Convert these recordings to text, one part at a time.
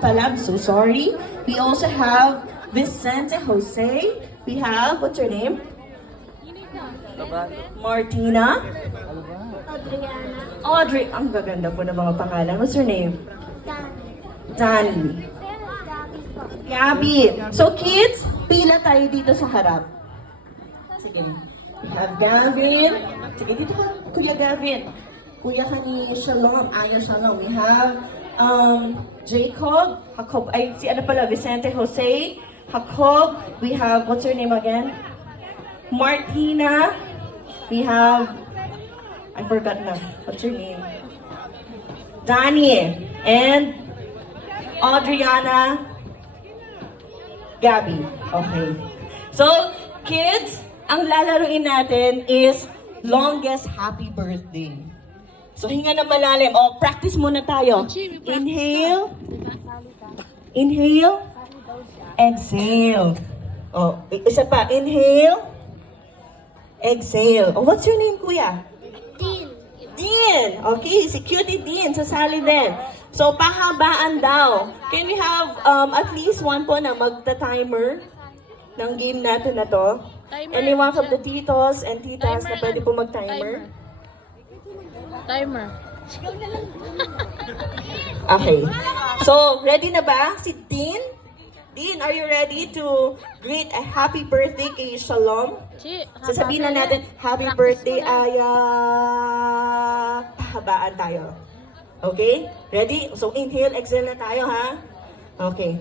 pala, I'm so sorry. We also have Vicente Jose. We have, what's your name? Martina. Adriana. Audrey. Ang gaganda po ng mga pangalan. What's your name? Danny. Gabby. So kids, pila tayo dito sa harap. Sige. We have Gavin. Sige, dito ka, Kuya Gavin. Kuya ka ni Shalom, Aya Shalom. We have Jacob. Ay, si ano pala, Vicente Jose. Jacob. We have, what's your name again? Martina. We have, I forgot na. What's your name? Danny. And Adriana. Gabby. Okay. So, kids, ang lalaruin natin is longest happy birthday. So, hinga na malalim. O, practice muna tayo. Inhale. Inhale. Exhale. O, isa pa. Inhale. Exhale. Oh, what's your name, Kuya? Dean. Dean. Okay, si Cutie Dean. Sasali din. So, pahabaan daw. Can we have at least one po na magta-timer ng game natin na to? Timer. Anyone from the titos and titas na pwede po mag-timer? Timer. Okay. So, ready na ba si Dean? Dean, are you ready to greet a happy birthday kay Shalom? Sasabihin na natin, happy birthday, Aya. Pahabaan tayo. Okay? Ready? So, inhale, exhale na tayo, ha? Okay.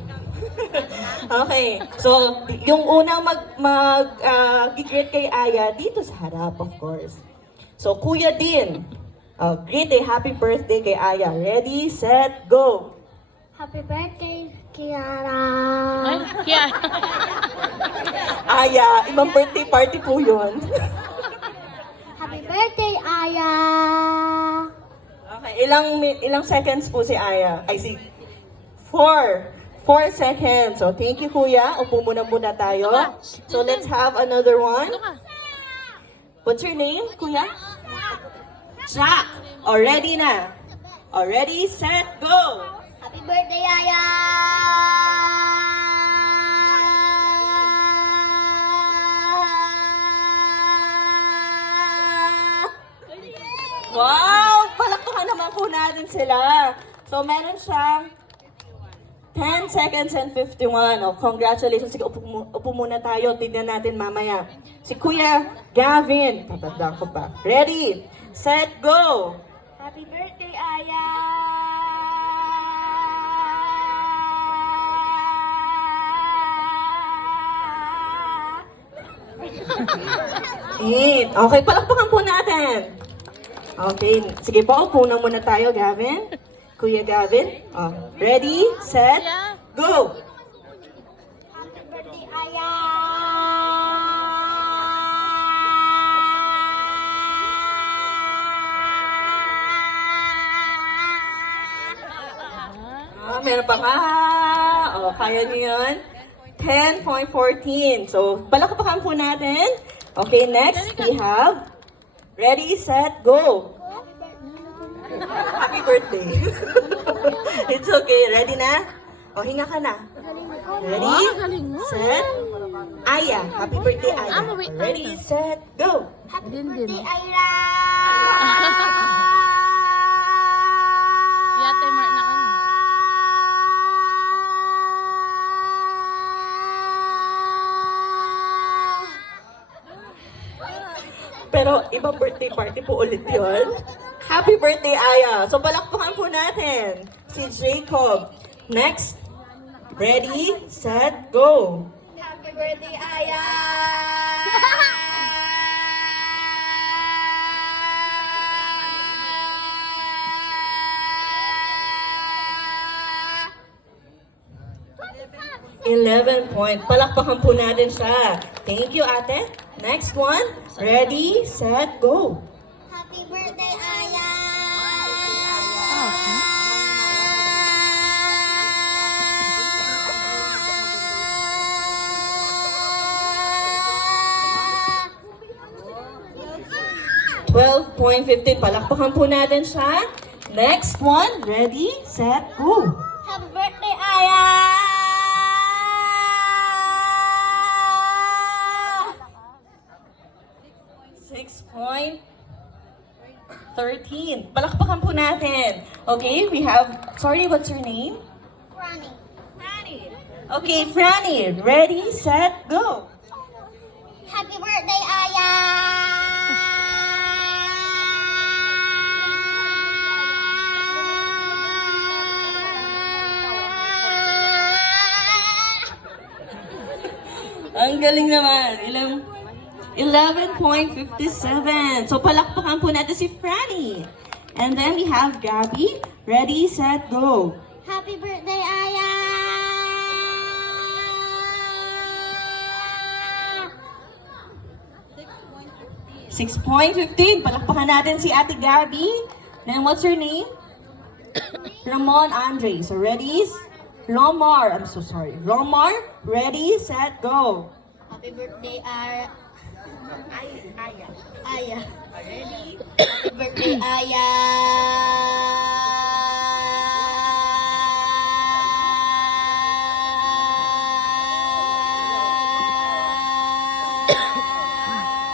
Okay. So, yung unang greet kay Aya, dito sa harap, of course. So, Kuya Dean, greet a happy birthday kay Aya. Ready, set, go! Happy birthday, Kiara. Ay, kaya. Aya, ibang birthday party po yun. Happy birthday, Aya. Okay, ilang seconds po si Aya? I see. 4 seconds. So, thank you, Kuya. Upo muna tayo. So, let's have another one. Ito ka. What's your name, Kuya? Jack. Ready na. Ready, set, go! Happy birthday, Aya. Wow! Palakpakan naman po natin sila. So, meron siyang 10 seconds and 51. Congratulations. Sige, upo muna tayo. Tignan natin mamaya. Si Kuya Gavin. Tatanda ko pa. Ready, set, go! Happy birthday, Aya. 8. Okay, palakpakan po natin. Okay, sige po, upo na muna tayo, Gavin. Kuya Gavin. Ready, set, go! Happy birthday, Aya. Meron pa ka. Kaya niyo yun. 10.14. So, palakpakan po natin. Okay, next we have ready, set, go! Happy birthday. It's okay. Ready na? Hinga ka na. Ready, set, Aya. Happy birthday, Aya. Ready, set, go! Happy birthday, Aya. Kaya timer na kami. Pero ibang birthday party po ulit yun. Happy birthday, Aya. So, palakpakan po natin si Jacob. Next. Ready, set, go! Happy birthday, Aya. .11. Palakpakan po natin siya. Thank you, ate. Next one. Ready, set, go! Happy birthday, Aya. 12.15. Palakpakan po natin siya. Next one. Ready, set, go! Happy birthday, Aya. 15. Palakpakan po natin. Okay, we have, sorry, what's your name? Franny. Franny. Okay, Franny, ready, set, go. Happy birthday, Aya! Ang galing naman. 11.57. So, palakpakan po natin si Franny. And then we have Gabby. Ready, set, go. Happy birthday, Aya! 6.15. Palakpakan natin si Ate Gabby. Then, what's your name? Ramon Andre. So, ready? Romar. I'm so sorry. Romar. Ready, set, go. Happy birthday, Aya. Aya. Ready? Happy birthday, Aya!